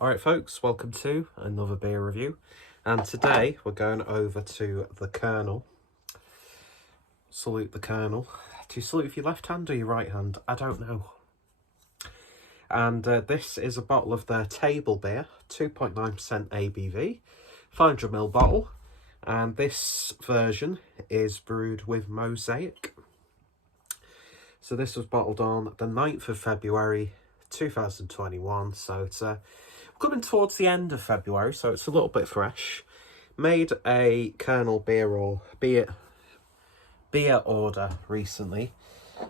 Alright folks, welcome to another beer review, and today we're going over to the Kernel. Salute the Kernel. Do you salute with your left hand or your right hand? I don't know. And this is a bottle of their table beer, 2.9% ABV, 500ml bottle, and this version is brewed with Mosaic. So this was bottled on the 9th of February 2021, so it's coming towards the end of February, so it's a little bit fresh. Made a Kernel beer order recently,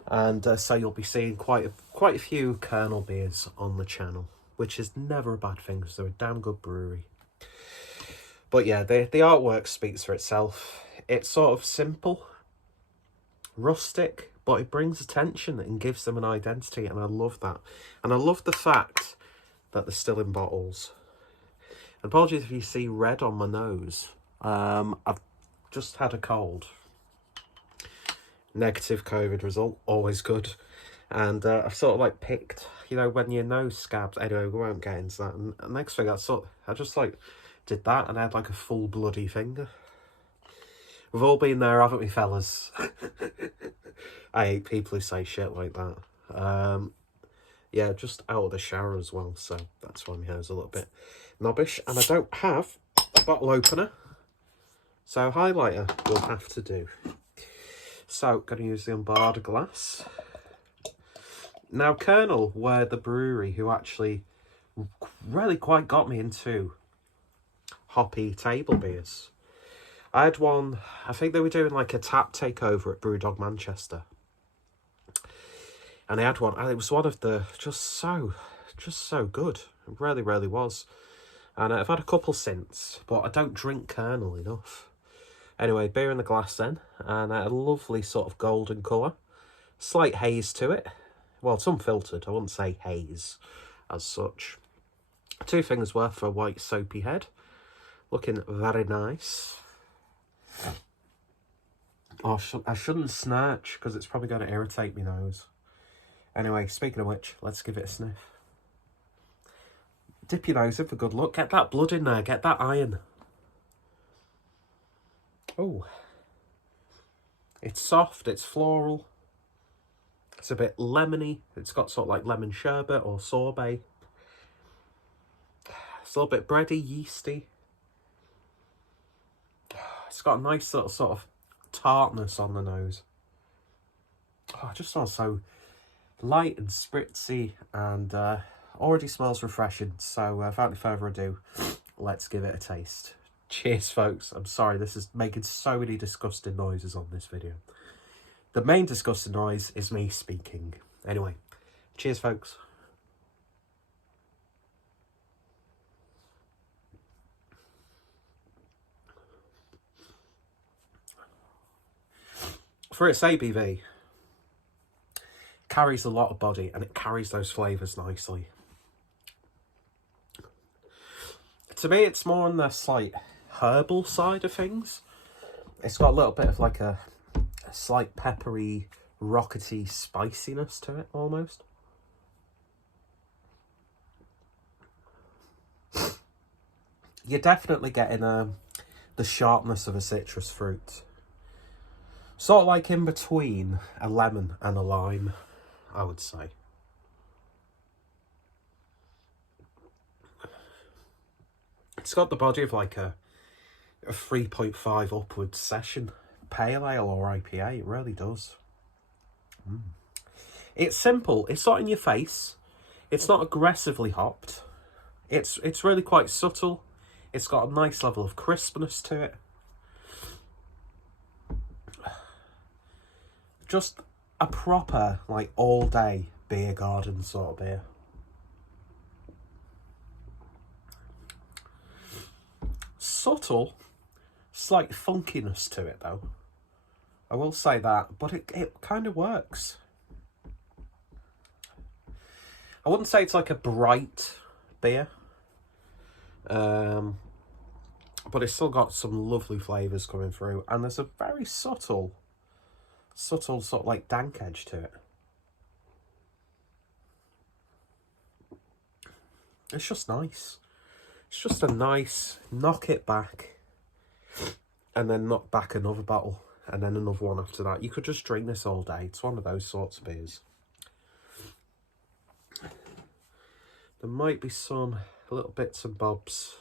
and so you'll be seeing quite a few Kernel beers on the channel, which is never a bad thing because they're a damn good brewery. But yeah, the artwork speaks for itself. It's sort of simple, rustic, but it brings attention and gives them an identity, and I love that. And I love the fact that they're still in bottles. And apologies if you see red on my nose. I've just had a cold. Negative COVID result, always good. And I've sort of like picked, you know, when your nose scabs. Anyway, we won't get into that. And next thing, I just like did that, and I had like a full bloody finger. We've all been there, haven't we, fellas? I hate people who say shit like that. Yeah, just out of the shower as well, so that's why my hair's a little bit knobbish. And I don't have a bottle opener, so highlighter will have to do. So, going to use the Untappd glass. Now, Kernel were the brewery who actually really quite got me into hoppy table beers. I had one, I think they were doing like a tap takeover at Brewdog Manchester. And I had one, and it was one of the, just so good. It really, really was. And I've had a couple since, but I don't drink Kernel enough. Anyway, beer in the glass then, and a lovely sort of golden colour. Slight haze to it. Well, it's unfiltered, I wouldn't say haze as such. 2 fingers worth for a white soapy head. Looking very nice. Oh, I shouldn't snarch, because it's probably going to irritate my nose. Anyway, speaking of which, let's give it a sniff. Dip your nose in for good luck. Get that blood in there. Get that iron. Oh. It's soft. It's floral. It's a bit lemony. It's got sort of like lemon sherbet or sorbet. It's a little bit bready, yeasty. It's got a nice sort of tartness on the nose. Oh, it just smells so light and spritzy, and already smells refreshing. So without any further ado, let's give it a taste. Cheers folks. I'm sorry, this is making so many disgusting noises on this video. The main disgusting noise is me speaking. Anyway, cheers folks. For its ABV, carries a lot of body, and it carries those flavours nicely. To me, it's more on the slight herbal side of things. It's got a little bit of like a slight peppery, rockety spiciness to it, almost. You're definitely getting the sharpness of a citrus fruit. Sort of like in between a lemon and a lime, I would say. It's got the body of like a 3.5 upwards session pale ale or IPA. It really does. It's simple. It's not in your face. It's not aggressively hopped. It's really quite subtle. It's got a nice level of crispness to it. Just a proper, like, all-day beer garden sort of beer. Subtle, slight funkiness to it, though. I will say that, but it kind of works. I wouldn't say it's like a bright beer. But it's still got some lovely flavours coming through. And there's a very subtle sort of like dank edge to it. It's just nice. It's just a nice knock it back and then knock back another bottle and then another one after that. You could just drink this all day. It's one of those sorts of beers. There might be some little bits and bobs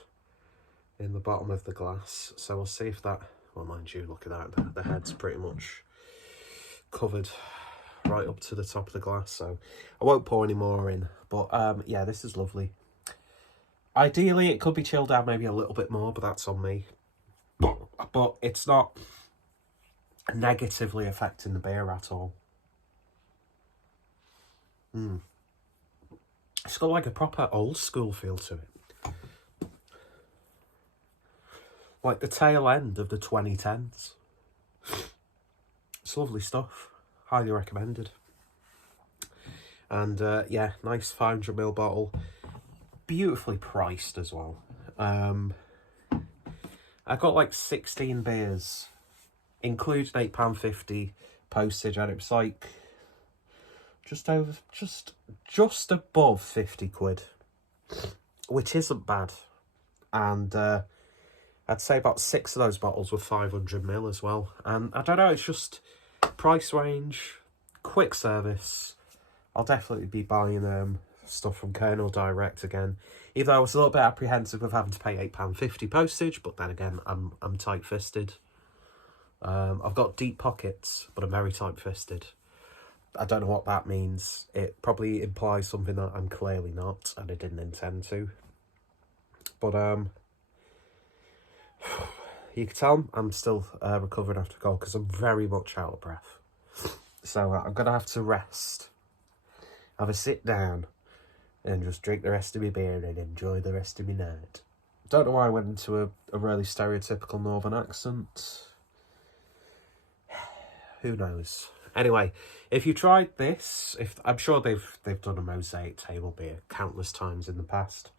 in the bottom of the glass, so we'll see if that, well, mind you, look at that, the head's pretty much covered right up to the top of the glass, so I won't pour any more in. But yeah, this is lovely. Ideally it could be chilled down maybe a little bit more, but that's on me. But it's not negatively affecting the beer at all. It's got like a proper old school feel to it, like the tail end of the 2010s. It's lovely stuff, highly recommended. And yeah, nice 500ml bottle, beautifully priced as well. I got like 16 beers, including £8.50 postage, and it was like just above 50 quid, which isn't bad. And I'd say about 6 of those bottles were 500ml as well. And I don't know, it's just price range, quick service. I'll definitely be buying stuff from Kernel direct again. Even though I was a little bit apprehensive of having to pay £8.50 postage, but then again, I'm tight-fisted. I've got deep pockets, but I'm very tight-fisted. I don't know what that means. It probably implies something that I'm clearly not, and I didn't intend to. But you can tell I'm still recovering after a cold because I'm very much out of breath. So I'm going to have to rest, have a sit down, and just drink the rest of my beer and enjoy the rest of my night. Don't know why I went into a really stereotypical northern accent. Who knows? Anyway, if you tried this, I'm sure they've done a Mosaic table beer countless times in the past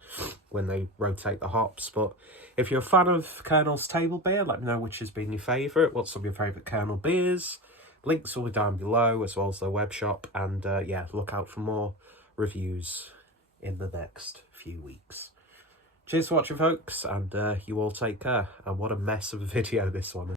when they rotate the hops. But if you're a fan of Kernel's table beer, let me know which has been your favourite. What's some of your favourite Kernel beers? Links will be down below, as well as their web shop. And yeah, look out for more reviews in the next few weeks. Cheers for watching, folks, and you all take care. And what a mess of a video this one is.